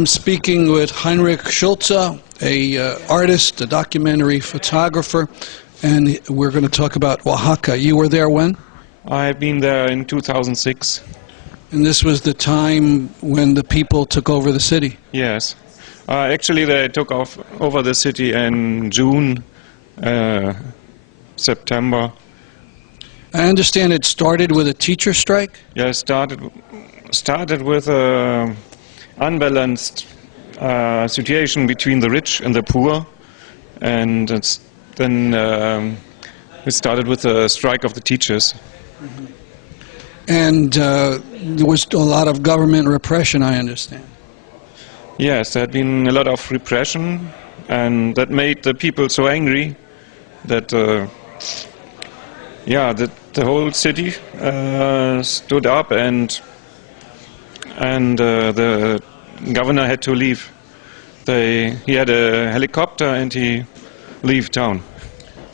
I'm speaking with Heinrich Schulze, a artist, a documentary photographer, and we're going to talk about Oaxaca. You were there when? I've been there in 2006. And this was the time when the people took over the city? Yes. Actually, they took over the city in June, September. I understand it started with a teacher strike? Yeah, it started with an unbalanced situation between the rich and the poor, and then it started with a strike of the teachers. Mm-hmm. And there was a lot of government repression, I understand. Yes, there had been a lot of repression, and that made the people so angry that, that the whole city stood up, and the governor had to leave. He had a helicopter, and he left town.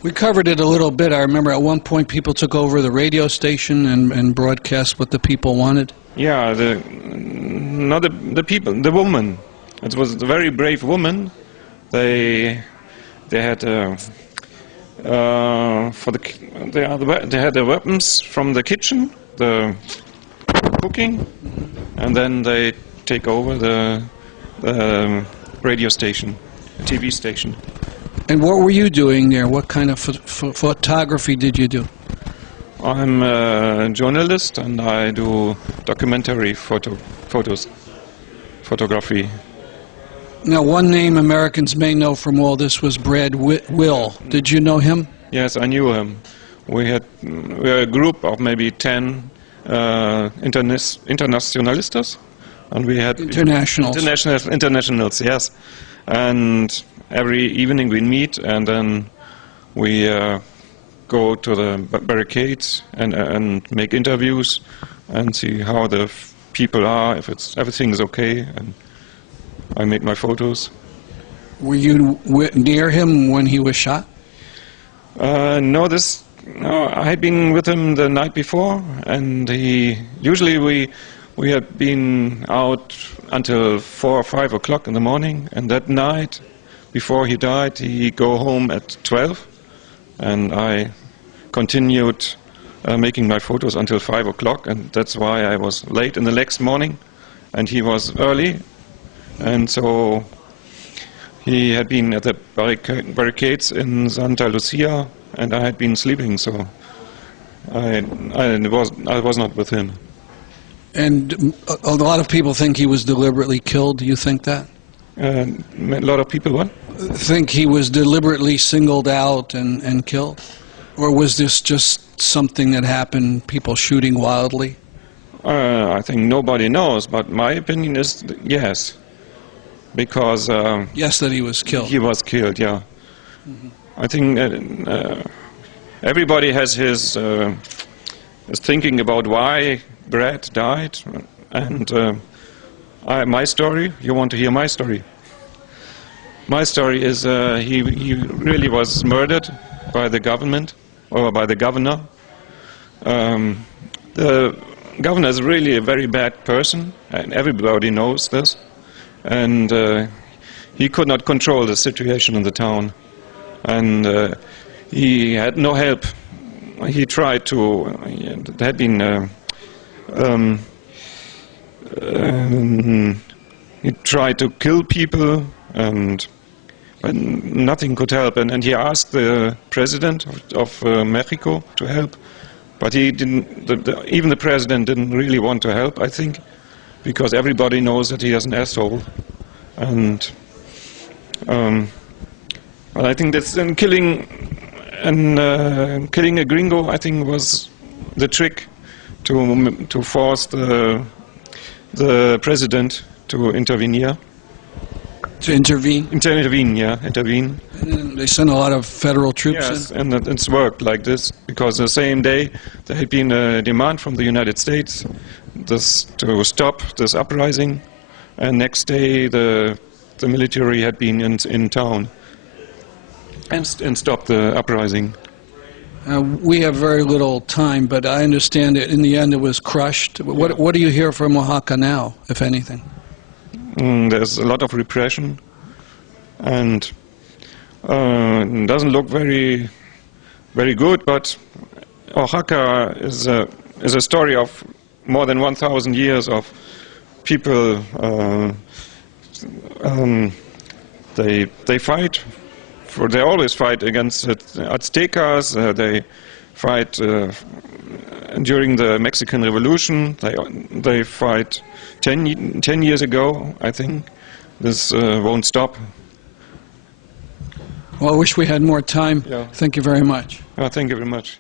We covered it a little bit. I remember at one point people took over the radio station and broadcast what the people wanted. Yeah, not the people, the woman. It was a very brave woman. They had they had the weapons from the kitchen, the cooking, and then they take over the radio station, the TV station. And what were you doing there? What kind of photography did you do? I'm a journalist, and I do documentary photography. Now, one name Americans may know from all this was Brad Will. Did you know him? Yes, I knew him. We were a group of maybe 10 internationalistas, and we had internationals, yes. And every evening we meet, and then we go to the barricades and make interviews and see how the people are, if everything is okay, and I made my photos. Were you near him when he was shot? No, I had been with him the night before, and usually we had been out until 4 or 5 o'clock in the morning, and that night, before he died, he go home at 12, and I continued making my photos until 5 o'clock, and that's why I was late in the next morning, and he was early, and so he had been at the barricades in Santa Lucia, and I had been sleeping, so I was not with him. And a lot of people think he was deliberately killed. Do you think that? A lot of people what? Think he was deliberately singled out and killed? Or was this just something that happened, people shooting wildly? I think nobody knows, but my opinion is yes. Because... yes, that he was killed. He was killed, yeah. Mm-hmm. I think everybody has his thinking about why Brad died, and my story, you want to hear my story? My story is he really was murdered by the government, or by the governor. The governor is really a very bad person, and everybody knows this, and he could not control the situation in the town, and he had no help. He tried to, there had been he tried to kill people, but nothing could help. And he asked the president of Mexico to help, but he didn't. Even the president didn't really want to help, I think, because everybody knows that he is an asshole. And I think that's killing a gringo, I think, was the trick to force the president to intervene. To intervene? Intervene, yeah, intervene. And they sent a lot of federal troops in? Yes, and it's worked like this, because the same day there had been a demand from the United States to stop this uprising, and next day the military had been in town and stopped the uprising. We have very little time, but I understand that in the end it was crushed. What do you hear from Oaxaca now, if anything? There's a lot of repression, and it doesn't look very, very good. But Oaxaca is a story of more than 1,000 years of people. They fight. They always fight against Aztecas. They fight during the Mexican Revolution. They fight 10 years ago, I think. This won't stop. Well, I wish we had more time. Yeah. Thank you very much. Thank you very much.